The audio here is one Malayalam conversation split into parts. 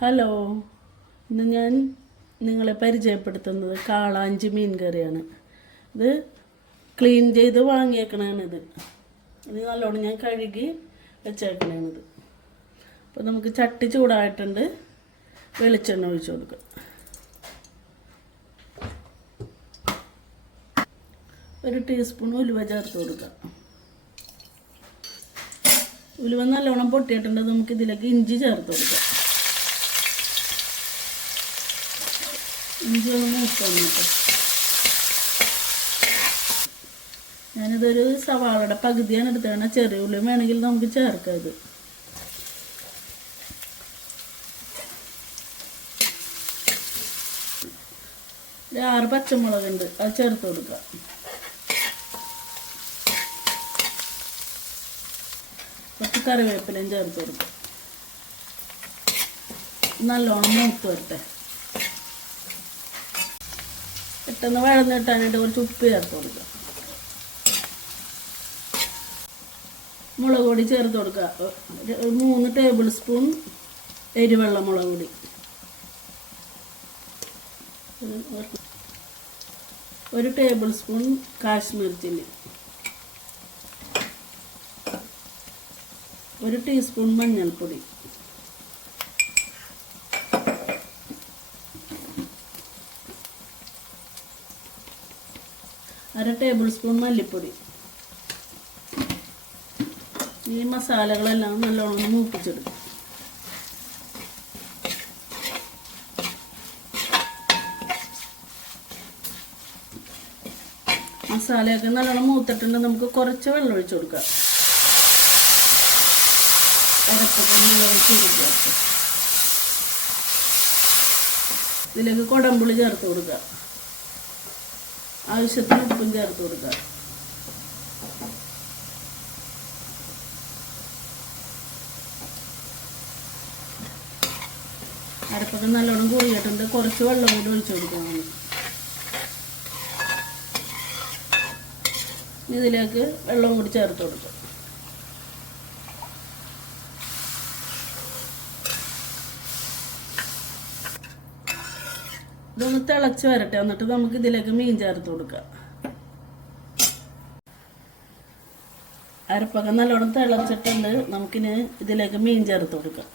ഹലോ, ഇന്ന് ഞാൻ നിങ്ങളെ പരിചയപ്പെടുത്തുന്നത് കാളാഞ്ചി മീൻ കറിയാണ്. ഇത് ക്ലീൻ ചെയ്ത് വാങ്ങിയേക്കണാണിത്. ഇത് നല്ലോണം ഞാൻ കഴുകി വെച്ചേക്കണാണിത്. അപ്പോൾ നമുക്ക് ചട്ടി ചൂടായിട്ടുണ്ട്. വെളിച്ചെണ്ണ ഒഴിച്ച് കൊടുക്കുക. ഒരു ടീസ്പൂൺ ഉലുവ ചേർത്ത് കൊടുക്കുക. ഉലുവ നല്ലോണം പൊട്ടിയിട്ടുണ്ട്. നമുക്ക് ഇതിലേക്ക് ഇഞ്ചി ചേർത്ത് കൊടുക്കാം. ഇഞ്ചി ഒന്ന് മൂത്ത്. ഞാനിതൊരു സവാളയുടെ പകുതിയാണ് എടുത്തത്. ചെറിയ ഉള്ളി വേണമെങ്കിൽ നമുക്ക് ചേർക്കാം. ഇത് ഒരു 6 പച്ചമുളകുണ്ട്, അത് ചേർത്ത് കൊടുക്കുക. കുറച്ച് കറിവേപ്പിലയും ചേർത്ത് കൊടുക്കുക. നല്ലോണം മൂത്ത് വരട്ടെ. പെട്ടെന്ന് വഴന്ന് കിട്ടാനായിട്ട് കുറച്ച് ഉപ്പ് ചേർത്ത് കൊടുക്കുക. മുളക് പൊടി ചേർത്ത് കൊടുക്കുക. 3 ടേബിൾ സ്പൂൺ എരിവെള്ള മുളക് പൊടി, 1 table spoon Kashmir chilli, 1 teaspoon മഞ്ഞൾപ്പൊടി, 1/2 ടേബിൾ സ്പൂൺ മല്ലിപ്പൊടി. ഈ മസാലകളെല്ലാം നല്ലോണം മൂപ്പിച്ചെടുക്കും. മസാലയൊക്കെ നല്ലോണം മൂത്തിട്ടുണ്ട്. നമുക്ക് കുറച്ച് വെള്ളം ഒഴിച്ചു കൊടുക്കാം. അരപ്പൊക്കെ ഒഴിച്ച് കൊടുക്കുക. ഇതിലേക്ക് കൊടമ്പുളി ചേർത്ത് കൊടുക്കുക. ആവശ്യത്തിന് ഉപ്പും ചേർത്ത് കൊടുക്കുക. അരപ്പൊക്കെ നല്ലോണം കുറിയിട്ടുണ്ട്. കുറച്ച് വെള്ളം കൂടി ഒഴിച്ചു കൊടുക്കണം. ഇതിലേക്ക് വെള്ളം കൂടി ചേർത്ത് കൊടുക്കുക. ഇതൊന്ന് തിളച്ച് വരട്ടെ. എന്നിട്ട് നമുക്ക് ഇതിലേക്ക് മീൻ ചേർത്ത് കൊടുക്കാം. അരപ്പൊക്കെ നല്ലോണം തിളച്ചിട്ടുണ്ട്. നമുക്കിനി ഇതിലേക്ക് മീൻ ചേർത്ത് കൊടുക്കാം.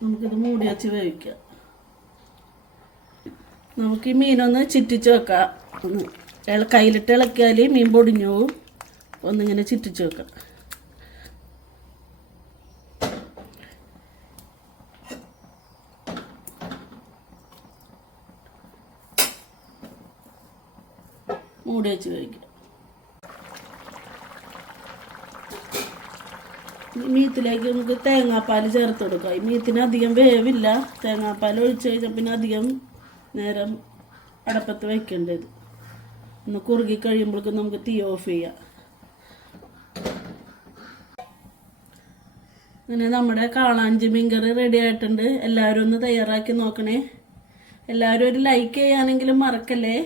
നമുക്കിത് മൂടി വെച്ച് വേവിക്കാം. നമുക്ക് ഈ മീനൊന്ന് ചിറ്റിച്ച് വെക്കാം. ഒന്ന് കയ്യിലിട്ട് ഇളക്കിയാൽ മീൻ പൊടിഞ്ഞു പോവും. ഒന്നിങ്ങനെ ചിറ്റിച്ച് വെക്കാം. മൂടി വെച്ച് വേവിക്കാം. മീത്തിലേക്ക് നമുക്ക് തേങ്ങാപ്പാൽ ചേർത്ത് കൊടുക്കാം. ഈ മീത്തിന് അധികം വേവില്ല. തേങ്ങാപ്പാൽ ഒഴിച്ച് കഴിഞ്ഞാൽ പിന്നെ അധികം നേരം അടപ്പത്ത് വയ്ക്കേണ്ടത്. ഒന്ന് കുറുകി കഴിയുമ്പോഴേക്കും നമുക്ക് തീ ഓഫ് ചെയ്യാം. അങ്ങനെ നമ്മുടെ കാളാഞ്ചി മീൻ കറി റെഡി ആയിട്ടുണ്ട്. എല്ലാവരും ഒന്ന് തയ്യാറാക്കി നോക്കണേ. എല്ലാവരും ഒരു ലൈക്ക് ചെയ്യാനെങ്കിലും മറക്കല്ലേ.